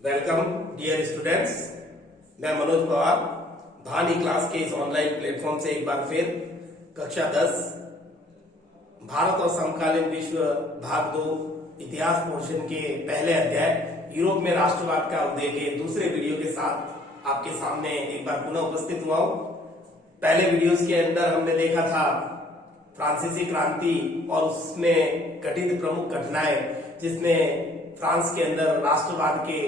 Welcome dear students. मैं मनोज पवार धानी class के इस ऑनलाइन प्लेटफॉर्म से एक बार फिर कक्षा 10 भारत और समकालीन विश्व भाग 2 इतिहास पोर्शन के पहले अध्याय यूरोप में राष्ट्रवाद का उदय के दूसरे वीडियो के साथ आपके सामने एक बार पुनः उपस्थित हुआ हूं। पहले वीडियोस के अंदर हमने देखा था फ्रांसीसी क्रांति और उसमें घटित प्रमुख घटनाएं जिसने फ्रांस के अंदर राष्ट्रवाद के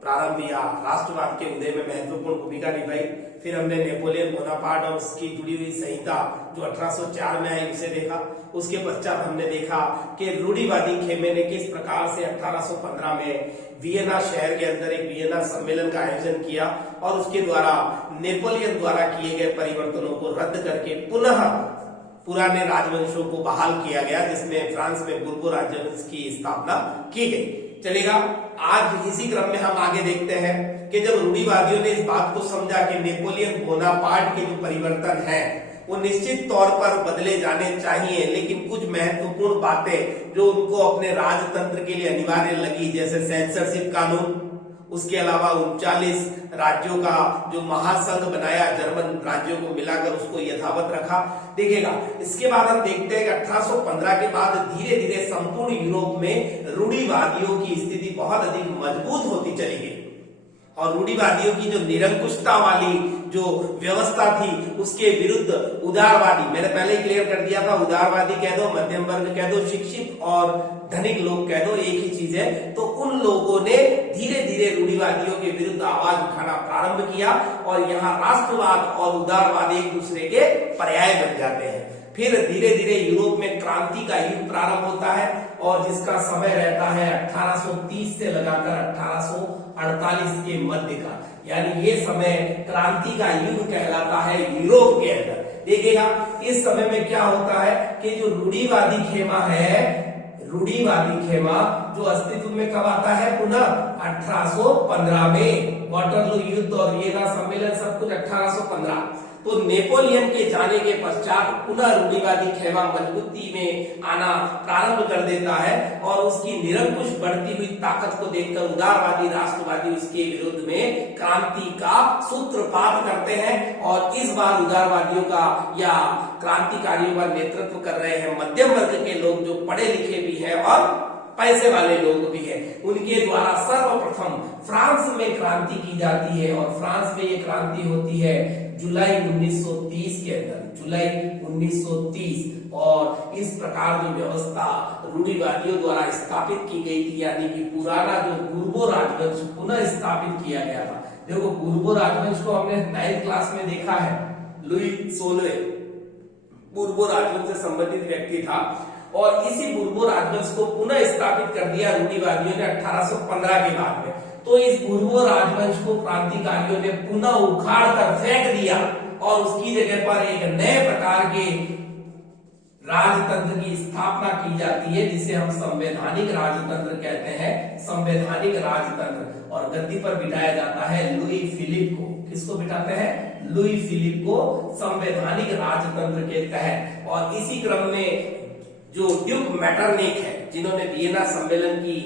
प्रारंभ या राष्ट्रवाद के उदय में महत्वपूर्ण भूमिका निभाई। फिर हमने नेपोलियन बोनापार्ट और उसकी जुड़ी हुई संहिता जो 1804 में आई उसे देखा। उसके पश्चात हमने देखा कि रूढ़िवादी खेमे ने किस प्रकार से 1815 में वियना शहर के अंदर एक वियना सम्मेलन का आयोजन किया और उसके द्वारा नेपोलियन द्वारा किए गए परिवर्तनों को रद्द करके पुनः पुराने राजवंशों को बहाल किया गया, जिसमें फ्रांस में बुर्बो राजवंश की स्थापना की गई। चलेगा, आज इसी क्रम में हम आगे देखते हैं कि जब रूढ़िवादियों ने इस बात को समझा कि नेपोलियन बोनापार्ट के जो परिवर्तन है वो निश्चित तौर पर बदले जाने चाहिए, लेकिन कुछ महत्वपूर्ण बातें जो उनको अपने राजतंत्र के लिए अनिवार्य लगी, जैसे सेंसरशिप कानून, उसके अलावा 39 राज्यों का जो महासंघ बनाया, जर्मन राज्यों को मिलाकर उसको यथावत रखा। देखिएगा, इसके बाद हम देखते हैं कि 1815 के बाद धीरे धीरे संपूर्ण यूरोप में रूढ़िवादियों की स्थिति बहुत अधिक मजबूत होती चली गई और रूढ़िवादियों की जो निरंकुशता वाली जो व्यवस्था थी उसके विरुद्ध उदारवादी, मैंने पहले ही क्लियर कर दिया था, उदारवादी कह दो, मध्यम वर्ग कह दो, शिक्षित और धनिक लोग कह दो, एक ही चीज है। तो उन लोगों ने धीरे धीरे रूढ़िवादियों के विरुद्ध आवाज उठाना प्रारंभ किया और यहाँ राष्ट्रवाद और उदारवाद एक दूसरे के पर्याय बन जाते हैं। फिर धीरे धीरे यूरोप में क्रांति का युग प्रारंभ होता है और जिसका समय रहता है 1830 से लगाकर 1848 के मध्य का, यानी ये समय क्रांति का युग कहलाता है यूरोप के अंदर। देखिएगा, इस समय में क्या होता है कि जो रूढ़िवादी खेमा है, रूढ़िवादी खेमा जो अस्तित्व में कब आता है, पुनः 1815 में। वाटरलू युद्ध और वियना सम्मेलन सब कुछ 1815। तो नेपोलियन के जाने के पश्चात पुनः रूढ़िवादी खेमा मजबूती में आना प्रारंभ कर देता है और उसकी निरंकुश बढ़ती हुई ताकत को देखकर उदारवादी राष्ट्रवादी उसके विरुद्ध में क्रांति का सूत्रपात करते हैं और इस बार उदारवादियों का या क्रांतिकारियों का नेतृत्व कर रहे हैं मध्यम वर्ग के लोग जो पढ़े लिखे भी हैं और पैसे वाले लोग भी हैं। उनके द्वारा सर्वप्रथम फ्रांस में क्रांति की जाती है और फ्रांस में ये क्रांति होती है जुलाई 1930 के अंदर, जुलाई 1930। और इस प्रकार जो व्यवस्था रूढ़िवादियों द्वारा स्थापित की गई थी, यानी कि पुराना जो बुर्बो राजवंश पुनः स्थापित किया गया था। देखो, बुर्बो राजवंश को हमने 9th क्लास में देखा है। लुई 16 बुर्बो राजवंश से संबंधित व्यक्ति था और इसी बुर्बो राजवंश को पुनः स्थापित कर दिया रूढ़िवादियों ने 1815 के बाद में। तो इस बुर्बो राजवंश को क्रांतिकारियों ने पुनः उखाड़ कर फेंक दिया और उसकी जगह पर एक नए प्रकार के राजतंत्र की स्थापना की जाती है, जिसे हम संवैधानिक राजतंत्र कहते हैं। संवैधानिक राजतंत्र, और गद्दी पर बिठाया जाता है लुई फिलिप को। किसको बिठाते हैं? लुई फिलिप को संवैधानिक राजतंत्र के तहत। और इसी क्रम में जो ड्यूक मैटरनिक है, जिन्होंने वियना सम्मेलन की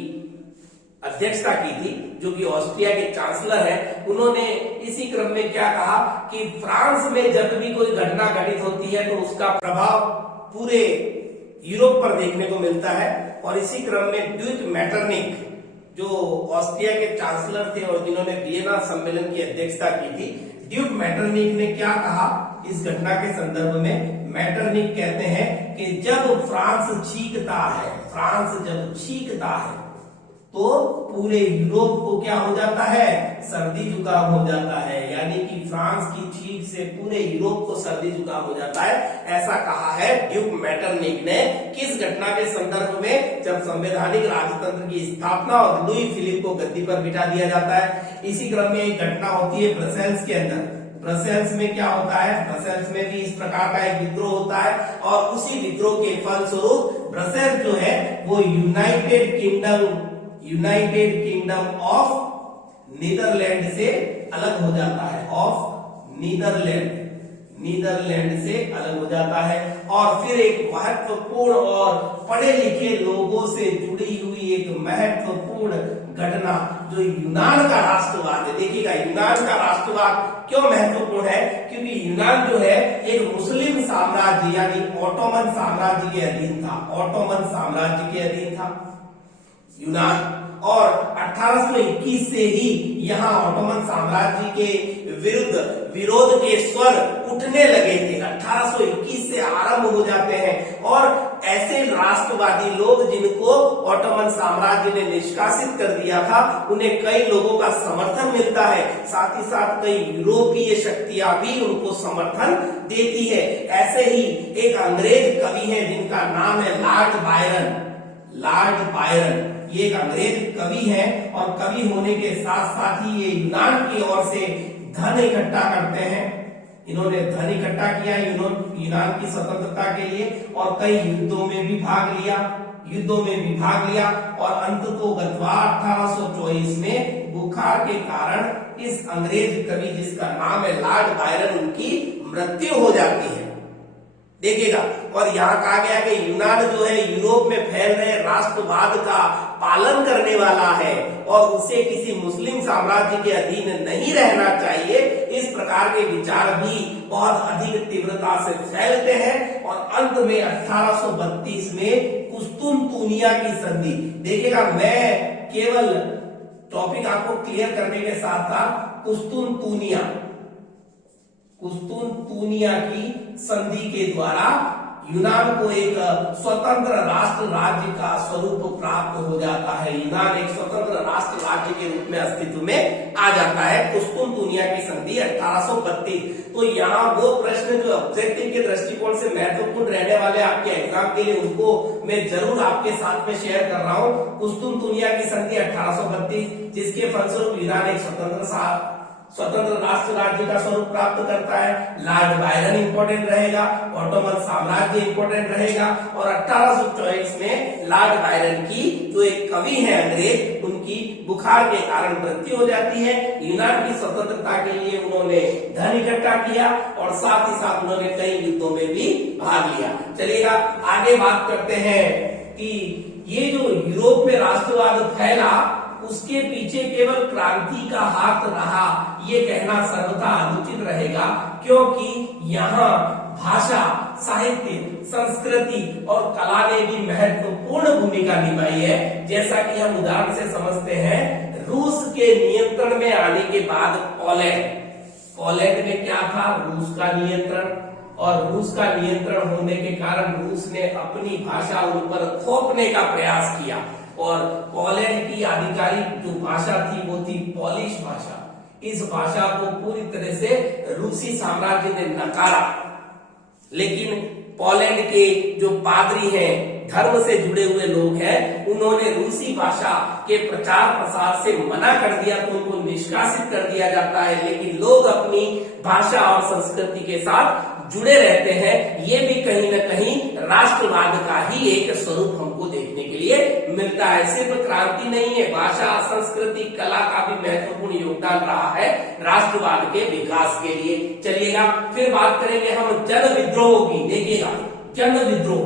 अध्यक्षता की थी, जो कि ऑस्ट्रिया के चांसलर है, उन्होंने इसी क्रम में क्या कहा कि फ्रांस में जब भी कोई घटना घटित होती है तो उसका प्रभाव पूरे यूरोप पर देखने को मिलता है। और इसी क्रम में ड्यूक मैटरनिक जो ऑस्ट्रिया के चांसलर थे और जिन्होंने वियना सम्मेलन की अध्यक्षता की थी, ड्यूक मैटरनिक ने क्या कहा इस घटना के संदर्भ में? मैटरनिक कहते हैं कि जब फ्रांस चीखता है, फ्रांस जब चीखता है तो पूरे यूरोप को क्या हो जाता है? सर्दी जुकाम हो जाता है। यानी कि फ्रांस की चीख से पूरे यूरोप को सर्दी जुकाम हो जाता है, ऐसा कहा है ड्यूक मैटरनिक ने। किस घटना के संदर्भ में? जब संवैधानिक राजतंत्र की स्थापना और लुई फिलिप को गद्दी पर बिठा दिया जाता है। इसी क्रम में एक घटना होती है ब्रसेल्स के अंदर। ब्रसेल्स में क्या होता है? ब्रसेल्स में भी इस प्रकार का एक विद्रोह होता है और उसी विद्रोह के फलस्वरूप ब्रसेल्स जो है वो यूनाइटेड किंगडम ऑफ नीदरलैंड से अलग हो जाता है। ऑफ नीदरलैंड से अलग हो जाता है और फिर एक महत्वपूर्ण और पढ़े लिखे लोगों से जुड़ी हुई एक महत्वपूर्ण घटना जो यूनान का राष्ट्रवाद है। देखिएगा यूनान का राष्ट्रवाद क्यों महत्वपूर्ण है, क्योंकि यूनान जो है एक मुस्लिम साम्राज्य यानी ऑटोमन साम्राज्य के अधीन था, ऑटोमन साम्राज्य के अधीन था यूनान। और 1821 से ही यहाँ ऑटोमन साम्राज्य के विरुद्ध विरोध के स्वर उठने लगे थे। 1821 से आरंभ हो जाते हैं और ऐसे राष्ट्रवादी लोग जिनको ऑटोमन साम्राज्य ने निष्कासित कर दिया था, उन्हें कई लोगों का समर्थन मिलता है, साथ ही साथ कई यूरोपीय शक्तियां भी उनको समर्थन देती है। ऐसे ही एक अंग्रेज कवि है जिनका नाम है लॉर्ड बायरन। लॉर्ड बायरन ये एक अंग्रेज कवि है और कवि होने के साथ साथ ही ये यूनान की ओर से धन इकट्ठा करते हैं। इन्होंने धन इकट्ठा किया यूनान की स्वतंत्रता के लिए और कई युद्धों में भी भाग लिया और अंततः गतवा 1824 में बुखार के कारण इस अंग्रेज कवि जिसका नाम है लॉर्ड बायरन, उनकी मृत्यु हो जाती है। देखिएगा, और यहाँ कहा गया कि यूनान जो है यूरोप में फैल रहे राष्ट्रवाद का पालन करने वाला है और उसे किसी मुस्लिम साम्राज्य के अधीन नहीं रहना चाहिए। इस प्रकार के विचार भी बहुत अधिक तीव्रता से फैलते हैं और अंत में 1832 में कुस्तुनतुनिया की संधि। देखिएगा, मैं केवल टॉपिक आपको क्लियर करने के साथ साथ कुस्तुनतुनिया की संधि के द्वारा यूनान को एक स्वतंत्र राष्ट्र राज्य का स्वरूप प्राप्त हो जाता है। यूनान एक स्वतंत्र राष्ट्र राज्य के रूप में अस्तित्व में आ जाता है कुस्तुनतुनिया की संधि 1832। तो यहाँ वो प्रश्न जो ऑब्जेक्टिव के दृष्टिकोण से महत्वपूर्ण रहने वाले आपके एग्जाम के लिए, उनको मैं जरूर आपके साथ में शेयर कर रहा हूँ। कुस्तुनतुनिया की संधि 1832, जिसके फलस्वरूप यूनान एक स्वतंत्र राष्ट्र राज्य का स्वरूप प्राप्त करता है। लॉर्ड बायरन इंपॉर्टेंट रहेगा, ऑटोमन साम्राज्य इंपॉर्टेंट रहेगा और 1824 में लॉर्ड बायरन की जो एक कवि है अंग्रेज, उनकी बुखार के कारण मृत्यु हो जाती है। यूनान की स्वतंत्रता के लिए उन्होंने धन इकट्ठा किया और साथ ही साथ उन्होंने कई युद्धों में भी भाग लिया। चलिएगा, आगे बात करते हैं कि ये जो यूरोप में राष्ट्रवाद फैला, उसके पीछे केवल क्रांति का हाथ रहा, ये कहना सर्वथा अनुचित रहेगा, क्योंकि यहाँ भाषा, साहित्य, संस्कृति और कला ने भी महत्वपूर्ण भूमिका निभाई है। जैसा कि हम उदाहरण से समझते हैं, रूस के नियंत्रण में आने के बाद पोलैंड में क्या था? रूस का नियंत्रण, और रूस का नियंत्रण होने के कारण रूस ने अपनी भाषा उन पर थोपने का प्रयास किया और पोलैंड की आधिकारिक जो भाषा थी वो थी पोलिश भाषा। इस भाषा को पूरी तरह से रूसी साम्राज्य ने नकारा, लेकिन पोलैंड के जो पादरी हैं, धर्म से जुड़े हुए लोग हैं, उन्होंने रूसी भाषा के प्रचार प्रसार से मना कर दिया, तो उनको निष्कासित कर दिया जाता है। लेकिन लोग अपनी भाषा और संस्कृति के साथ जुड़े रहते हैं। ये भी कहीं न कहीं राष्ट्रवाद का ही एक स्वरूप हमको देखने के लिए मिलता है। सिर्फ क्रांति नहीं है, भाषा, संस्कृति, कला का भी महत्वपूर्ण योगदान रहा है राष्ट्रवाद के विकास के लिए। चलिएगा, फिर बात करेंगे हम जन विद्रोह की। देखिएगा, जन विद्रोह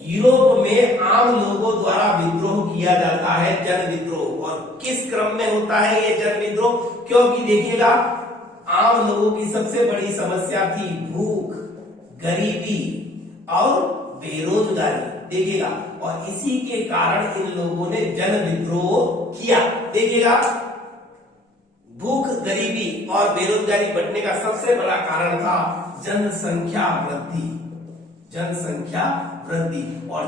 यूरोप में आम लोगों द्वारा विद्रोह किया जाता है, जन विद्रोह। और किस क्रम में होता है ये जन विद्रोह? क्योंकि देखिएगा, आम लोगों की सबसे बड़ी समस्या थी भूख, गरीबी और बेरोजगारी। देखिएगा, और इसी के कारण इन लोगों ने जन विद्रोह किया। देखिएगा, भूख, गरीबी और बेरोजगारी बढ़ने का सबसे बड़ा कारण था जनसंख्या वृद्धि। और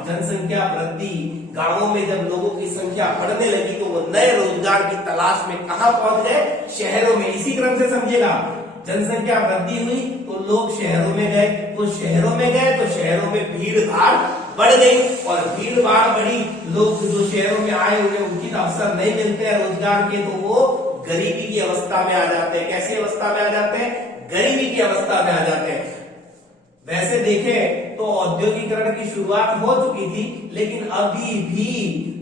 जनसंख्या वृद्धि, गांवों में जब लोगों की संख्या बढ़ने लगी तो वो नए रोजगार की तलाश में कहां पहुंच गए? शहरों में। इसी क्रम से समझिएगा, जनसंख्या वृद्धि हुई तो लोग शहरों में गए, तो शहरों में भीड़ भाड़ बढ़ गई और भीड़ भाड़ बढ़ी, लोग जो शहरों में आए उन्हें उचित अवसर नहीं मिलते हैं रोजगार के, तो वो गरीबी की अवस्था में आ जाते हैं। कैसी अवस्था में आ जाते हैं? गरीबी की अवस्था में आ जाते हैं। वैसे देखें तो औद्योगिकरण की शुरुआत हो चुकी थी, लेकिन अभी भी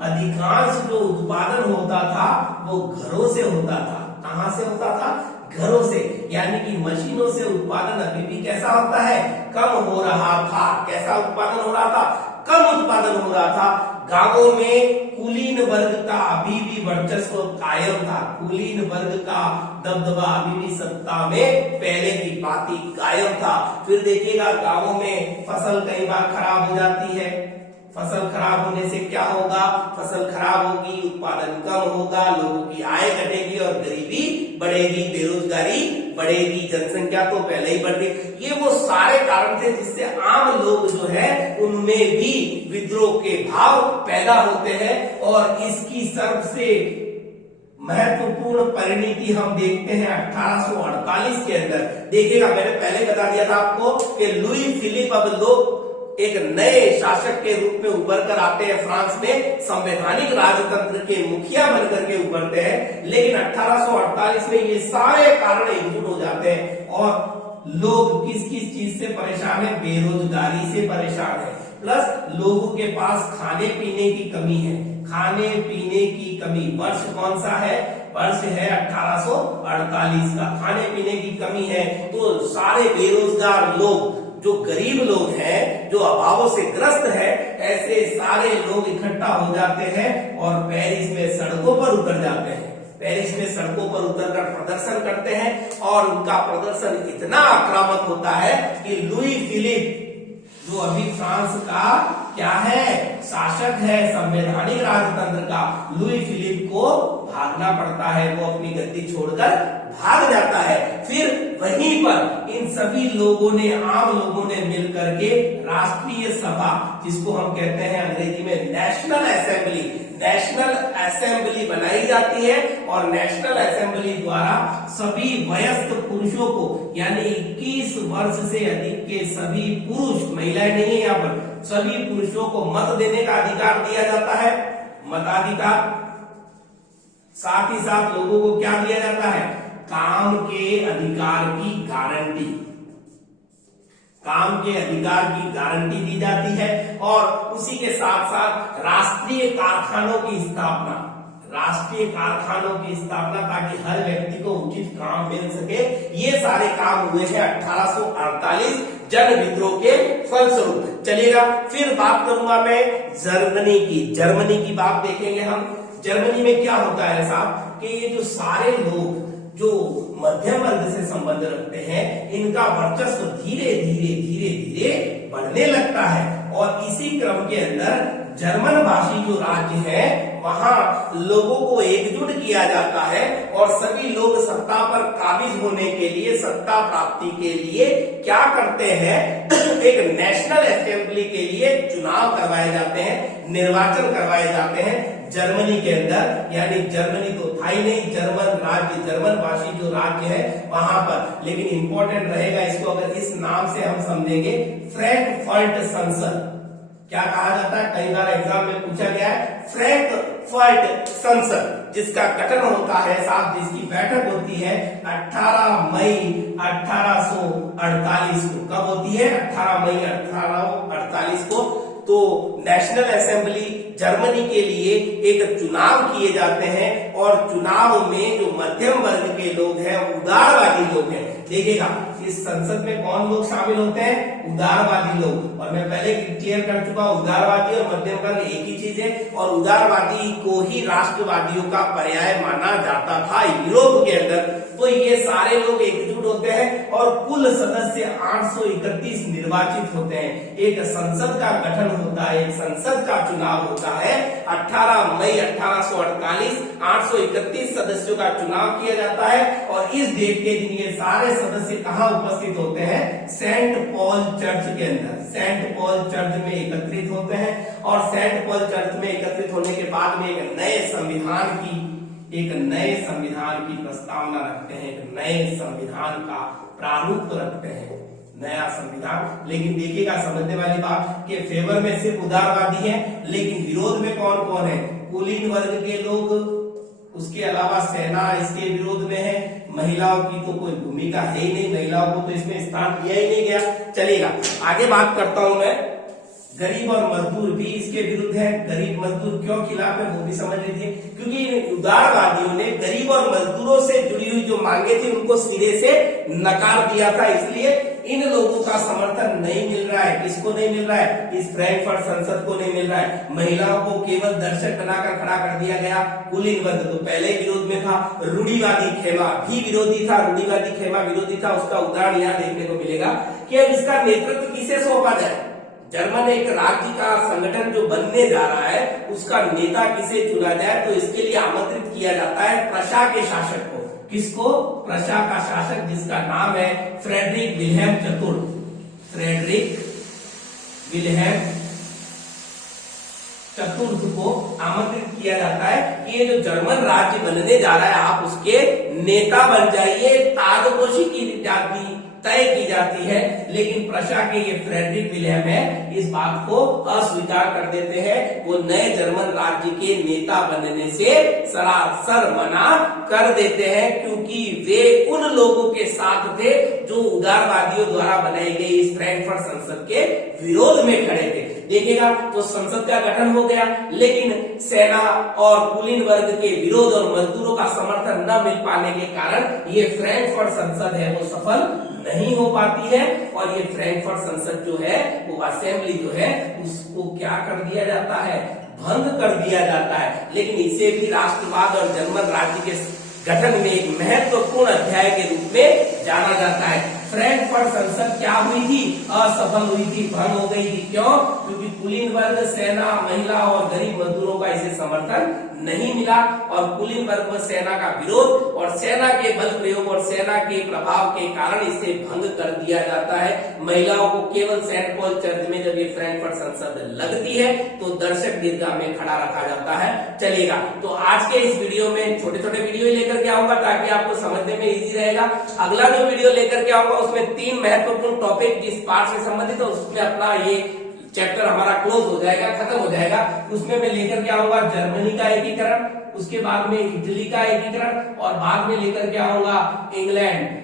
अधिकांश जो उत्पादन होता था वो घरों से होता था। कहां से होता था? घरों से, यानी कि मशीनों से उत्पादन अभी भी कैसा होता है? कम हो रहा था। कैसा उत्पादन हो रहा था? कम उत्पादन हो रहा था। गांवों में कुलीन वर्ग का अभी भी वर्चस्व कायम था, कुलीन वर्ग का दबदबा अभी भी सत्ता में पहले की बात ही कायम था। फिर देखिएगा गांवों में फसल कई बार खराब हो जाती है, फसल खराब होने से क्या होगा, फसल खराब होगी, उत्पादन कम होगा, लोगों की आय घटेगी और गरीबी बढ़ेगी, बेरोजगारी बढ़ेगी, जनसंख्या तो पहले ही बढ़ रही। ये वो सारे कारण थे जिससे आम लोग जो है उनमें भी विद्रोह के भाव पैदा होते हैं। और इसकी सबसे महत्वपूर्ण परिणति हम देखते हैं 1848 के अंदर। देखिएगा मैंने पहले बता दिया था आपको कि लुई फिलिप अब लोग एक नए शासक के रूप में उभर कर आते हैं, फ्रांस में संवैधानिक राजतंत्र के मुखिया बनकर के उभरते हैं। लेकिन 1848 में ये सारे कारण एकजुट हो जाते हैं और लोग किस किस चीज से परेशान है, बेरोजगारी से परेशान है, प्लस लोगों के पास खाने पीने की कमी है, खाने पीने की कमी। वर्ष कौन सा है, वर्ष है 1848 का। खाने पीने की कमी है तो सारे बेरोजगार लोग, जो गरीब लोग हैं, जो अभावों से ग्रस्त है, ऐसे सारे लोग इकट्ठा हो जाते हैं और पेरिस में सड़कों पर उतर जाते हैं। पेरिस में सड़कों पर उतरकर प्रदर्शन करते हैं और उनका प्रदर्शन इतना आक्रामक होता है कि लुई फिलिप जो अभी फ्रांस का क्या है, शासक है संवैधानिक राजतंत्र का, लुई फिलिप को भागना पड़ता है, वो अपनी गद्दी छोड़कर भाग जाता है। फिर वहीं पर इन सभी लोगों ने, आम लोगों ने मिलकर के राष्ट्रीय सभा, जिसको हम कहते हैं अंग्रेजी में नेशनल असेंबली, नेशनल असेंबली बनाई जाती है और नेशनल असेंबली द्वारा सभी वयस्क पुरुषों को, यानी 21 वर्ष से अधिक के सभी पुरुष, महिलाएं नहीं है यहाँ पर, सभी पुरुषों को मत देने का अधिकार दिया जाता है, मताधिकार। साथ ही साथ लोगों को क्या दिया जाता है, काम के अधिकार की गारंटी, काम के अधिकार की गारंटी दी जाती है। और उसी के साथ साथ राष्ट्रीय कारखानों की स्थापना, राष्ट्रीय कारखानों की स्थापना, ताकि हर व्यक्ति को उचित काम मिल सके। ये सारे काम हुए हैं 1848 जन विद्रोह के फलस्वरूप। चलिएगा फिर बात करूंगा मैं जर्मनी की, जर्मनी की बात देखेंगे हम। जर्मनी में क्या होता है साहब कि ये जो सारे लोग जो मध्यम वर्ग से संबंध रखते हैं, इनका वर्चस्व धीरे धीरे धीरे धीरे बढ़ने लगता है और इसी क्रम के अंदर जर्मन भाषी जो राज्य है वहां लोगों को एकजुट किया जाता है और सभी लोग सत्ता पर काबिज होने के लिए, सत्ता प्राप्ति के लिए क्या करते हैं, एक नेशनल असेंबली के लिए चुनाव करवाए जाते हैं, निर्वाचन करवाए जाते हैं जर्मनी के अंदर। यानी जर्मनी तो था ही नहीं, जर्मन राज्य, जर्मन भाषी जो राज्य है वहां पर। लेकिन इंपॉर्टेंट रहेगा इसको अगर इस नाम से हम समझेंगे, फ्रैंकफर्ट संसद। क्या कहा जाता है, कई बार एग्जाम में पूछा गया है, फ्रैंकफर्ट संसद, जिसका गठन होता है साहब, जिसकी बैठक होती है 18 मई 1848 को। कब होती है, 18 मई 1848 को। तो नेशनल असेंबली जर्मनी के लिए एक चुनाव किए जाते हैं और चुनाव में जो मध्यम वर्ग के लोग हैं, उदारवादी लोग हैं। देखिएगा इस संसद में कौन लोग शामिल होते हैं, उदारवादी लोग। और मैं पहले क्लियर कर चुका हूं, उदारवादी और मध्यम वर्ग एक ही चीज है और उदारवादी को ही राष्ट्रवादियों का पर्याय माना जाता था यूरोप के अंदर। तो ये सारे लोग एकजुट होते हैं और कुल सदस्य 831 निर्वाचित होते हैं। एक संसद का गठन होता है, एक संसद का चुनाव होता है। 18 मई 1848 831 सदस्यों का चुनाव किया जाता है और इस डेट के दिन ये सारे सदस्य कहाँ उपस्थित होते हैं, सेंट पॉल चर्च के अंदर, सेंट पॉल चर्च में एकत्रित होते हैं। और सेंट पॉल चर्च में एकत्रित होने के बाद में एक नए संविधान की प्रस्तावना रखते हैं, एक नए संविधान का प्रारूप रखते हैं, नया संविधान। लेकिन देखिएगा समझने वाली बात कि फेवर में सिर्फ उदारवादी है, लेकिन विरोध में कौन कौन है, कुलीन वर्ग के लोग, उसके अलावा सेना इसके विरोध में है, महिलाओं की तो कोई भूमिका है ही नहीं, महिलाओं को तो इसमें स्थान दिया ही नहीं गया। चलिएगा आगे बात करता हूं मैं, गरीब और मजदूर भी इसके विरुद्ध है। गरीब मजदूर क्यों खिलाफ है वो भी समझ लीजिए, क्योंकि उदारवादियों ने गरीब और मजदूरों से जुड़ी हुई जो मांगे थी उनको सिरे से नकार दिया था। इसलिए इन लोगों का समर्थन नहीं मिल रहा है। किसको नहीं मिल रहा है? इस फ्रैंकफर्ट संसद को नहीं मिल रहा है। महिलाओं को केवल दर्शक बनाकर खड़ा कर दिया गया। कुलीन वर्ग तो पहले ही विरोध में था। रूढ़िवादी खेमा भी विरोधी था। रूढ़िवादी खेमा विरोधी था। उसका उदाहरण यहाँ देखने को मिलेगा कि अब इसका नेतृत्व किसे सौंपा जाए। जर्मन एक राज्य का संगठन जो बनने जा रहा है उसका नेता किसे चुना जाए, तो इसके लिए आमंत्रित किया जाता है प्रशा के शासक को। किसको? प्रशा का शासक, जिसका नाम है फ्रेडरिक विल्हेम चतुर्थ। फ्रेडरिक विल्हेम चतुर्थ को आमंत्रित किया जाता है कि ये जो जर्मन राज्य बनने जा रहा है आप उसके नेता बन जाइए। ताजपोशी की जाती तय की जाती है, लेकिन प्रशा के ये फ्रेडरिक विल्हेम है इस बात को अस्वीकार कर देते हैं। वो नए जर्मन राज्य के नेता बनने से सरासर मना कर देते हैं, क्योंकि वे उन लोगों के साथ थे जो उदारवादियों द्वारा बनाई गई इस फ्रैंकफर्ट संसद के विरोध में खड़े थे। देखिएगा तो संसद का गठन हो गया, लेकिन सेना और कुलीन वर्ग के विरोध और मजदूरों का समर्थन न मिल पाने के कारण ये फ्रैंकफर्ट संसद है वो सफल नहीं हो पाती है। और ये फ्रैंकफर्ट संसद जो है वो असेंबली जो है उसको क्या कर दिया जाता है? भंग कर दिया जाता है। लेकिन इसे भी राष्ट्रवाद और जर्मन राज्य के गठन में एक महत्वपूर्ण अध्याय के रूप में जाना जाता है। फ्रैंकफर्ट संसद क्या हुई थी? असफल हुई थी, भंग हो गई थी। क्यों? क्योंकि कुलीन वर्ग, सेना, महिला और गरीब मजदूरों का इसे समर्थन नहीं मिला और कुलीन वर्ग व सेना का विरोध और सेना के बल प्रयोग और सेना के प्रभाव के कारण इसे भंग कर दिया जाता है। महिलाओं को केवल सेंट पॉल चर्च में जब ये फ्रैंकफर्ट संसद लगती है तो दर्शक दीर्घा में खड़ा रखा जाता है। चलेगा तो आज के इस वीडियो में छोटे छोटे वीडियो लेकर के आऊंगा ताकि आपको समझने में इजी रहेगा। अगला जो वीडियो लेकर के आऊंगा उसमें 3 महत्वपूर्ण टॉपिक जिस पार्ट से संबंधित है उसमें अपना ये चैप्टर हमारा क्लोज हो जाएगा, खत्म हो जाएगा। उसमें मैं लेकर के आऊंगा जर्मनी का एकीकरण, उसके बाद में इटली का एकीकरण और बाद में लेकर के आऊंगा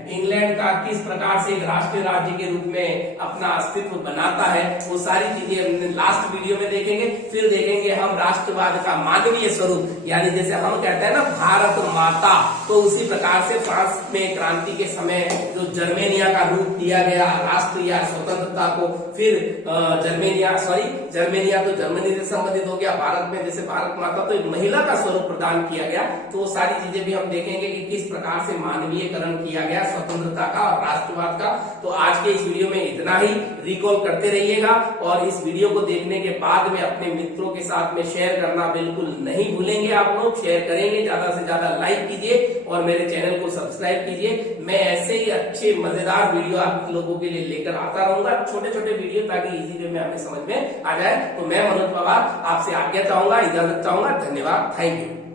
इंग्लैंड का किस प्रकार से एक राष्ट्रीय राज्य के रूप में अपना अस्तित्व बनाता है। वो सारी चीजें हम लास्ट वीडियो में देखेंगे। फिर देखेंगे हम राष्ट्रवाद का मानवीय स्वरूप, यानी जैसे हम कहते हैं ना भारत माता, तो उसी प्रकार से फ्रांस में क्रांति के समय जो जर्मेनिया का रूप दिया गया राष्ट्र या स्वतंत्रता को, फिर जर्मेनिया तो जर्मनी से संबंधित हो गया। भारत में जैसे भारत माता तो एक महिला का स्वरूप प्रदान किया गया। तो वो सारी चीजें भी हम देखेंगे कि किस प्रकार से मानवीयकरण किया गया स्वतंत्रता का और राष्ट्रवाद का। तो आज के इस वीडियो में इतना ही। रिकॉल करते रहिएगा और इस वीडियो को देखने के बाद में अपने मित्रों के साथ में शेयर करना बिल्कुल नहीं भूलेंगे। आप लोग शेयर करेंगे, ज्यादा से ज्यादा लाइक कीजिए और मेरे चैनल को सब्सक्राइब कीजिए। मैं ऐसे ही अच्छे मजेदार वीडियो आप लोगों के लिए लेकर आता रहूंगा, छोटे छोटे वीडियो, ताकि इजी वे में हमें समझ में आ जाए। तो मैं मनोज पवार आपसे आज्ञा चाहूंगा, इजाजत चाहूंगा। धन्यवाद, थैंक यू।